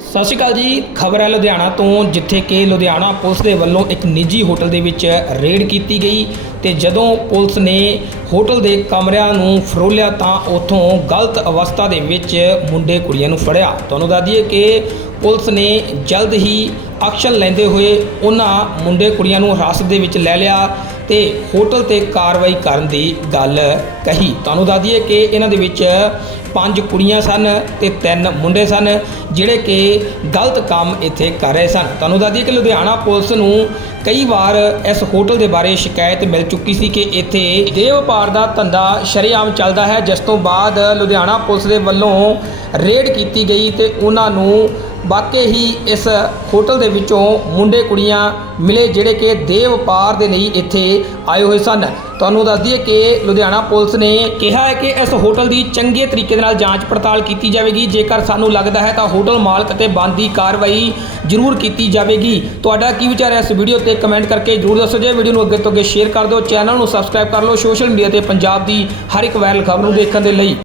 ਸਤਿ ਸ਼੍ਰੀ ਅਕਾਲ ਜੀ। ਖਬਰ ਹੈ ਲੁਧਿਆਣਾ ਤੋਂ, ਜਿੱਥੇ ਕਿ ਲੁਧਿਆਣਾ ਪੁਲਿਸ ਦੇ ਵੱਲੋਂ ਇੱਕ ਨਿੱਜੀ ਹੋਟਲ ਦੇ ਵਿੱਚ ਰੇਡ ਕੀਤੀ ਗਈ ਤੇ ਜਦੋਂ ਪੁਲਿਸ ਨੇ ਹੋਟਲ ਦੇ ਕਮਰਿਆਂ ਨੂੰ ਫਰੋਲਿਆ ਤਾਂ ਉੱਥੋਂ ਗਲਤ ਅਵਸਥਾ ਦੇ ਵਿੱਚ ਮੁੰਡੇ ਕੁੜੀਆਂ ਨੂੰ ਫੜਿਆ। ਤੁਹਾਨੂੰ ਦੱਸ ਦਈਏ ਕਿ ਪੁਲਿਸ ਨੇ ਜਲਦ ਹੀ ਐਕਸ਼ਨ ਲੈਂਦੇ ਹੋਏ ਉਹਨਾਂ ਮੁੰਡੇ ਕੁੜੀਆਂ ਨੂੰ ਹਿਰਾਸਤ ਦੇ ਵਿੱਚ ਲੈ ਲਿਆ। ਤੇ ਹੋਟਲ ਤੇ ਕਾਰਵਾਈ ਕਰਨ ਦੀ ਗੱਲ ਕਹੀ। ਤੁਹਾਨੂੰ ਦੱਸ ਦਈਏ ਕਿ ਇਹਨਾਂ ਦੇ ਵਿੱਚ ਪੰਜ ਕੁੜੀਆਂ ਸਨ ਤੇ ਤਿੰਨ ਮੁੰਡੇ ਸਨ, ਜਿਹੜੇ ਕਿ ਗਲਤ ਕੰਮ ਇੱਥੇ ਕਰ ਰਹੇ ਸਨ। ਤੁਹਾਨੂੰ ਦੱਸ ਦਈਏ ਕਿ ਲੁਧਿਆਣਾ ਪੁਲਿਸ ਨੂੰ ਕਈ ਵਾਰ ਇਸ ਹੋਟਲ ਦੇ ਬਾਰੇ ਸ਼ਿਕਾਇਤ ਮਿਲ ਚੁੱਕੀ ਸੀ ਕਿ ਇੱਥੇ ਦੇਹ ਵਪਾਰ ਦਾ ਧੰਦਾ ਸ਼ਰੇਆਮ ਚੱਲਦਾ ਹੈ, ਜਿਸ ਤੋਂ ਬਾਅਦ ਲੁਧਿਆਣਾ ਪੁਲਿਸ ਦੇ ਵੱਲੋਂ ਰੇਡ ਕੀਤੀ ਗਈ ਤੇ ਉਹਨਾਂ ਨੂੰ ਵਾਕਈ ਹੀ ਇਸ ਹੋਟਲ ਦੇ ਵਿੱਚੋਂ ਮੁੰਡੇ ਕੁੜੀਆਂ ਮਿਲੇ ਜਿਹੜੇ ਕਿ ਦੇਹ ਵਪਾਰ ਦੇ ਲਈ ਇੱਥੇ ਆਏ ਹੋਏ ਸਨ। ਤੁਹਾਨੂੰ ਦੱਸ ਦਈਏ ਕਿ ਲੁਧਿਆਣਾ ਪੁਲਿਸ ਨੇ ਕਿਹਾ ਹੈ ਕਿ ਇਸ ਹੋਟਲ ਦੀ ਚੰਗੇ ਤਰੀਕੇ ਦੇ ਨਾਲ ਜਾਂਚ ਪੜਤਾਲ ਕੀਤੀ ਜਾਵੇਗੀ। ਜੇਕਰ ਸਾਨੂੰ ਲੱਗਦਾ ਹੈ ਤਾਂ ਹੋਟਲ ਮਾਲਕ ਤੇ ਬੰਦੀ ਕਾਰਵਾਈ ਜ਼ਰੂਰ ਕੀਤੀ ਜਾਵੇਗੀ। ਤੁਹਾਡਾ ਕੀ ਵਿਚਾਰ ਹੈ ਇਸ ਵੀਡੀਓ ਤੇ ਕਮੈਂਟ ਕਰਕੇ ਜ਼ਰੂਰ ਦੱਸੋ। ਜੇ ਵੀਡੀਓ ਨੂੰ ਅੱਗੇ ਤੋਂ ਅੱਗੇ ਸ਼ੇਅਰ ਕਰ ਦਿਓ, ਚੈਨਲ ਨੂੰ ਸਬਸਕ੍ਰਾਈਬ ਕਰ ਲਓ। ਸੋਸ਼ਲ ਮੀਡੀਆ ਤੇ ਪੰਜਾਬ ਦੀ ਹਰ ਇੱਕ ਵਾਇਰਲ ਖਬਰ ਨੂੰ ਦੇਖਣ ਦੇ ਲਈ।